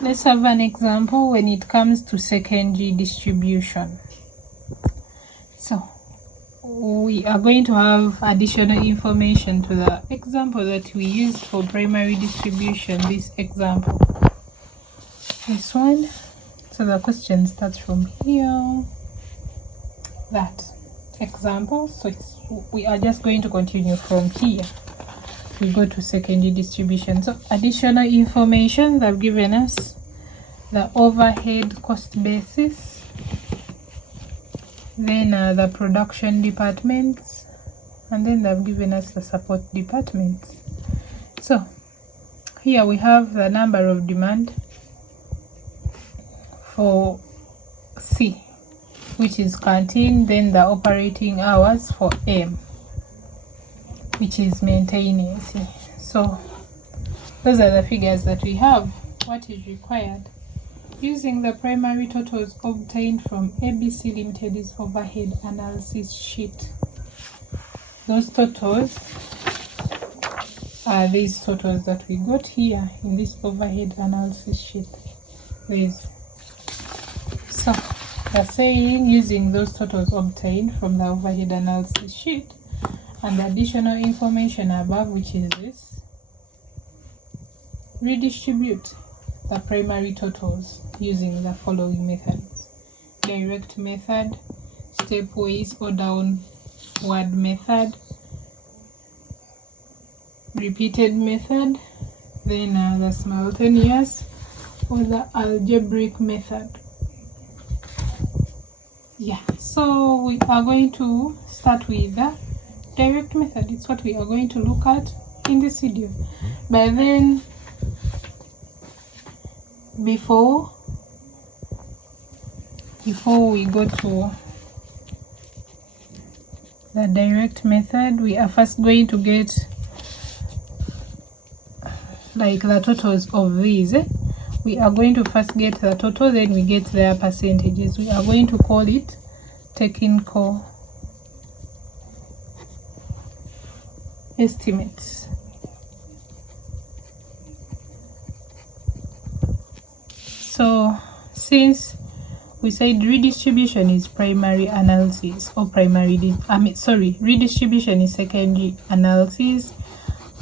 Let's have an example when it comes to secondary distribution. So we are going to have additional information to the example that we used for primary distribution, this example, this one. So the question starts from here, that example. So we are just going to continue from here. We go to secondary distribution. So additional information, they've given us the overhead cost basis, then the production departments, and then they've given us the support departments. So here we have the number of demand for C, which is canteen, then the operating hours for M, which is maintenance. So those are the figures that we have. What is required? Using the primary totals obtained from ABC Limited's overhead analysis sheet. Those totals are these totals that we got here in this overhead analysis sheet. So they're saying using those totals obtained from the overhead analysis sheet and the additional information above, which is this, redistribute the primary totals using the following methods: direct method, stepwise or downward method, repeated method, then the simultaneous or the algebraic method. Yeah, so we are going to start with the direct method. It's what we are going to look at in this video. But then before we go to the direct method, we are first going to get like the totals of these. We are going to first get the total, then we get their percentages. We are going to call it technical estimates. So since we said redistribution is primary analysis or redistribution is secondary analysis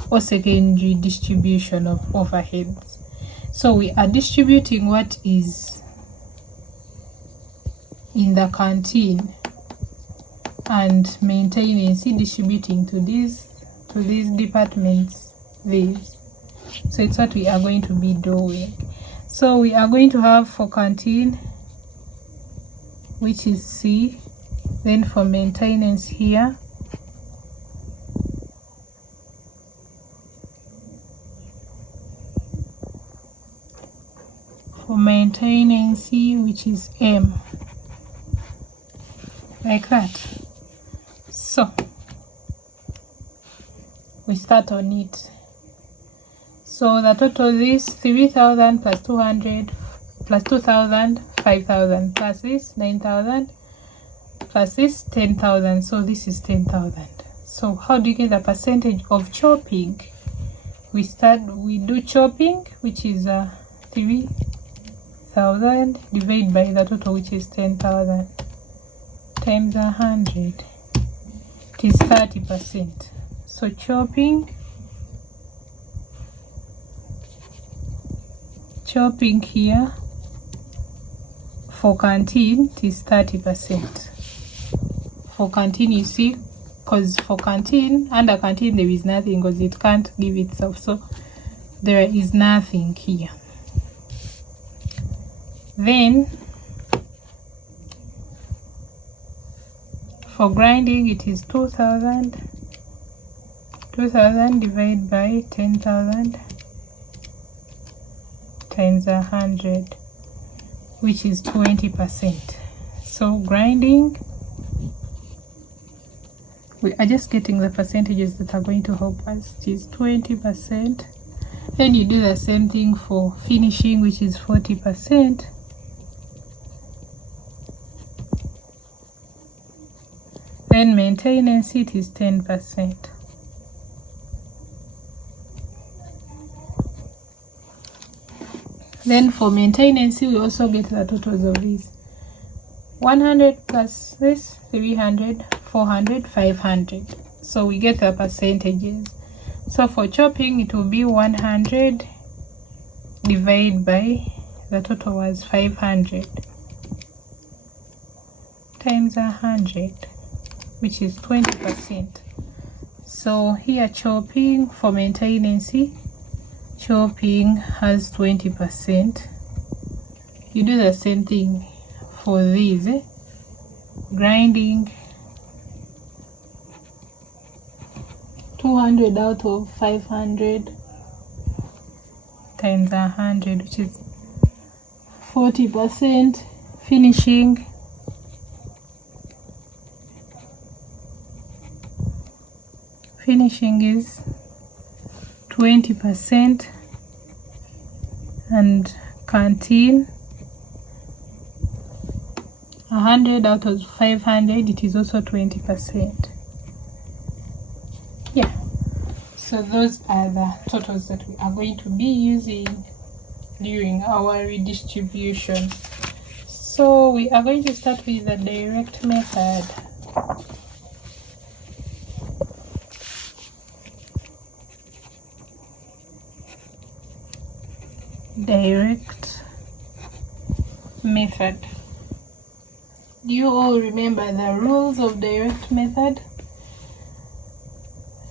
or secondary distribution of overheads. So we are distributing what is in the canteen and maintenance, distributing to these departments, these. So it's what we are going to be doing. So we are going to have for canteen, which is C, then for maintenance here, for maintenance, which is M, like that. So we start on it. So the total is 3,000 plus 200 plus 2,000, 5,000 plus this 9,000 plus this 10,000. So this is 10,000. So how do you get the percentage of chopping? We do chopping, which is 3,000 divided by the total, which is 10,000 times 100. It is 30%. So chopping here for canteen, it is 30%. For canteen, you see, because for canteen, under canteen there is nothing because it can't give itself, so there is nothing here. Then for grinding, it is 2,000 divided by 10,000 times 100, which is 20%. So grinding, we are just getting the percentages that are going to help us. It is 20%. Then you do the same thing for finishing, which is 40%. Then maintenance, it is 10%. Then for maintenance, we also get the totals of these. 100 plus this, 300, 400, 500. So we get the percentages. So for chopping, it will be 100 divided by, the total was 500, times 100, which is 20%. So here chopping, for maintenance, chopping has 20%. You do the same thing for these. Grinding, 200 out of 500 times 100, which is 40%. Finishing, is 20%, and canteen, 100 out of 500, it is also 20%. Yeah, so those are the totals that we are going to be using during our redistribution. So we are going to start with the direct method. Direct method. Do you all remember the rules of direct method?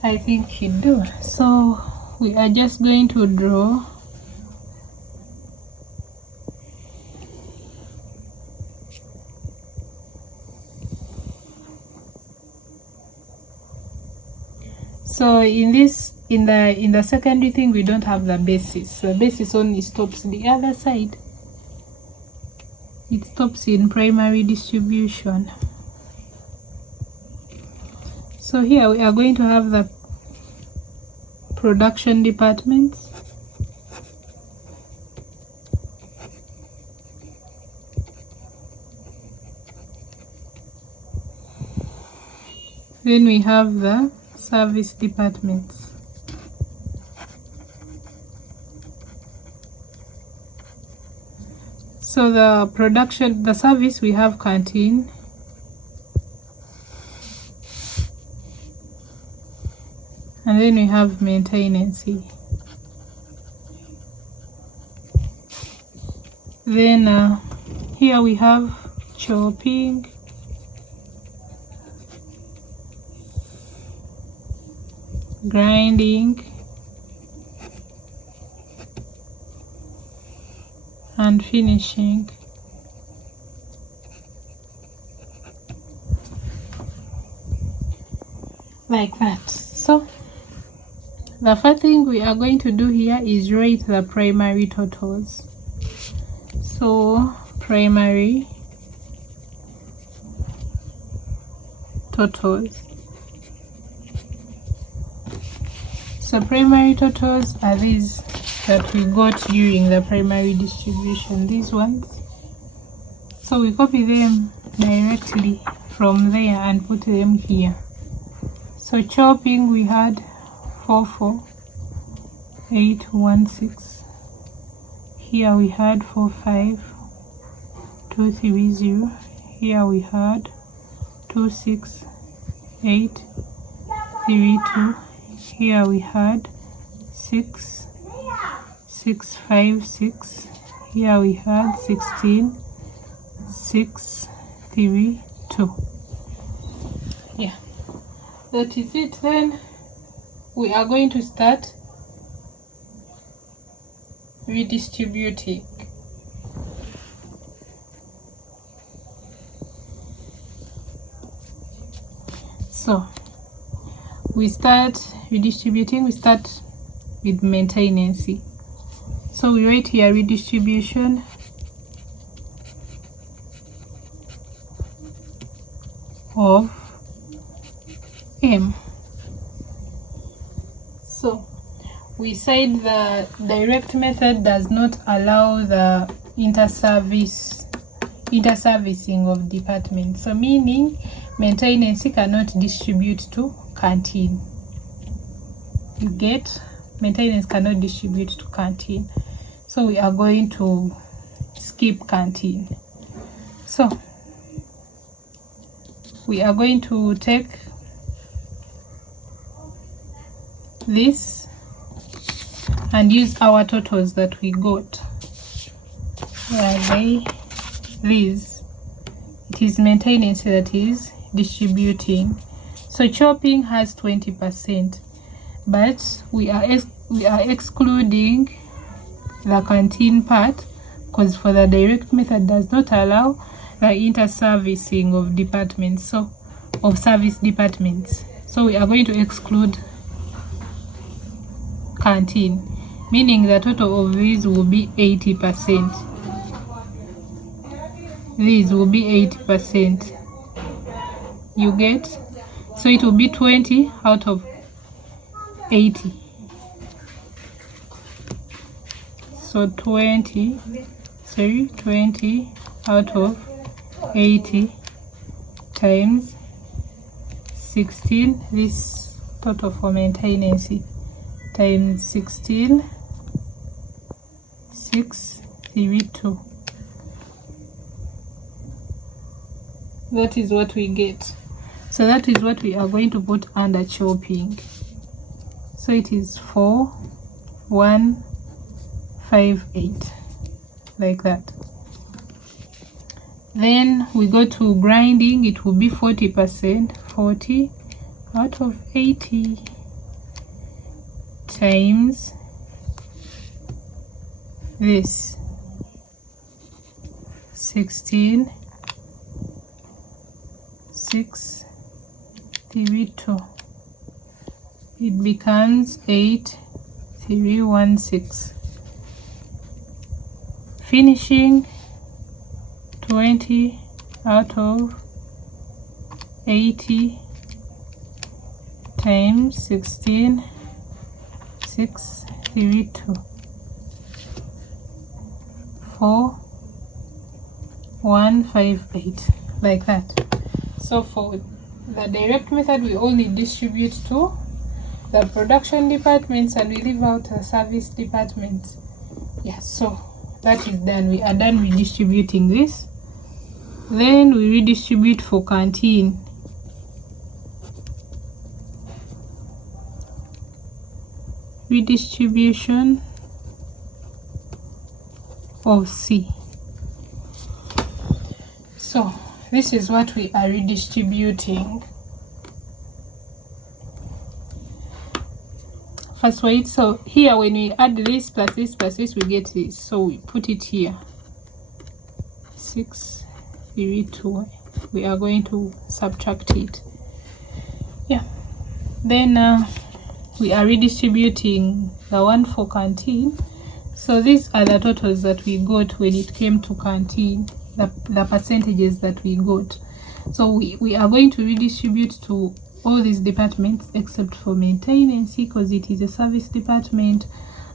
I think you do. So we are just going to draw so in the secondary thing, we don't have the basis. The basis only stops the other side. It stops in primary distribution. So here we are going to have the production departments. Then we have the service departments. So the service, we have canteen, and then we have maintenance. Then here we have chopping, grinding, and finishing. Like that. So the first thing we are going to do here is write the primary totals. So primary totals. So primary totals are these that we got during the primary distribution, these ones. So we copy them directly from there and put them here. So chopping, we had 44816. Here we had 45230. Here we had 26832. Here we had 6656. Here we had 16632. Yeah, that is it. Then we are going to start redistributing. So we start redistributing. We start with maintenance. So we write here redistribution of M. So we said the direct method does not allow the interservicing of departments. So meaning maintenance cannot distribute to canteen. You get? Maintenance cannot distribute to canteen. so we are going to skip canteen. So we are going to take this and use our totals that we got. Where are they? These. It is maintenance that is distributing. So chopping has 20%, but we are excluding the canteen part because for the direct method does not allow the inter-servicing of departments, so of service departments. So we are going to exclude canteen, meaning the total of these will be 80%. These will be 80%. You get? So it will be 20 out of 80. So 20 out of 80 times 16, this total for maintenance, times 16, 632. That is what we get. So that is what we are going to put under chopping. So it is 4158, like that. Then we go to grinding. It will be 40%, 40 out of 80 times this 16, 632. It becomes 8316. Finishing 20 out of 80 times 16, 632. 4158, like that. So for the direct method, we only distribute to the production departments and we leave out the service departments. Yeah, so that is done. We are done redistributing this. Then we redistribute for canteen. Redistribution of C. So this is what we are redistributing. First wait, so here when we add this plus this plus this, we get this. So we put it here. 632. We are going to subtract it. Yeah. Then we are redistributing the one for canteen. So these are the totals that we got when it came to canteen, the percentages that we got. So we are going to redistribute to all these departments except for maintenance because it is a service department,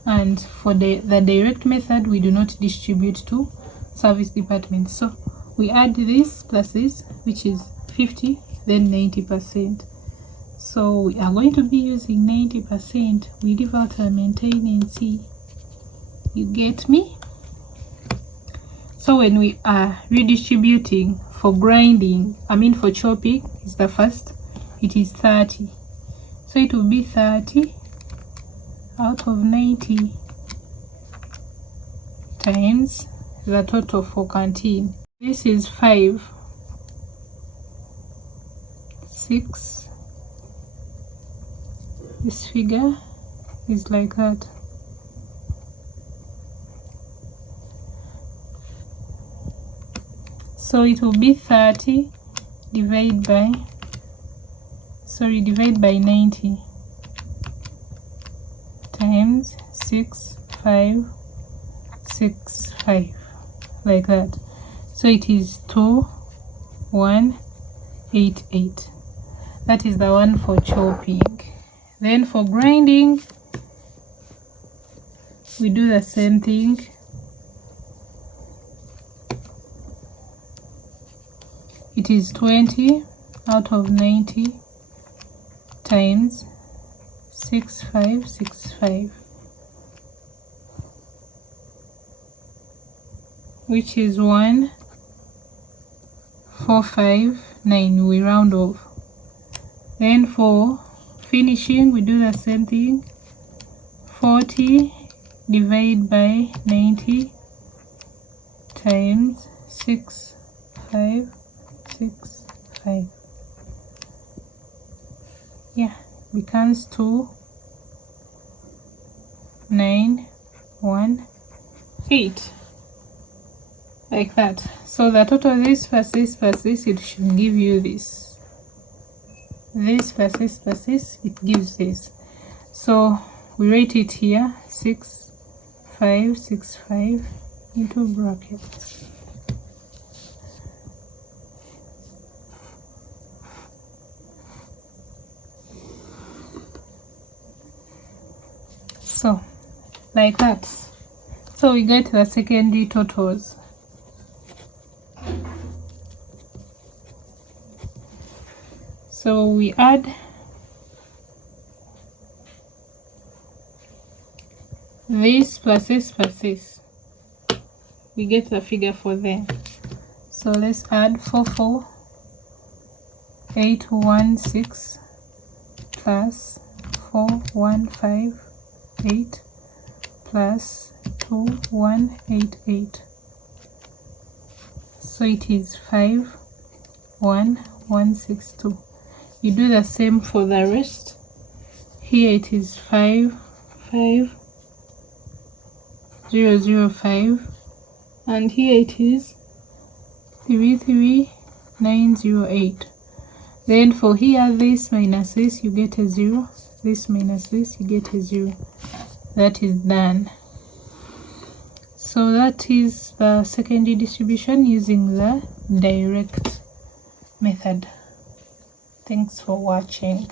and for the direct method we do not distribute to service departments. So we add this plus this, which is 50, then 90%. So we are going to be using 90%. We leave out our maintenance. You get me? So when we are redistributing for grinding, for chopping is the first, it is 30. So it will be 30 out of 90 times the total for canteen. This is 5, 6. This figure is like that. So it will be 30 divide by 90 times 6565, like that. So it is 2188. That is the one for chopping. Then for grinding, we do the same thing. It is 20 out of 90 times 6565. which is 1, 4, 5, 9. We round off. Then for finishing, we do the same thing. 40 divided by 90 times 6, 5, 6, 5. Yeah, becomes 2, 9, 1, 8. Like that. So the total this plus this plus this, it should give you this. This plus this plus this, it gives this. So we write it here, 6, 5, 6, 5 into brackets. So like that. So we get the secondary totals. So we add this plus this plus this. We get the figure for them. So let's add 44816 plus 4158 plus 2188. So it is 51162. You do the same for the rest. Here it is 55005, and here it is 33908. Then for here, this minus this, you get a 0. This minus this, you get a 0. That is done. So that is the secondary distribution using the direct method. Thanks for watching.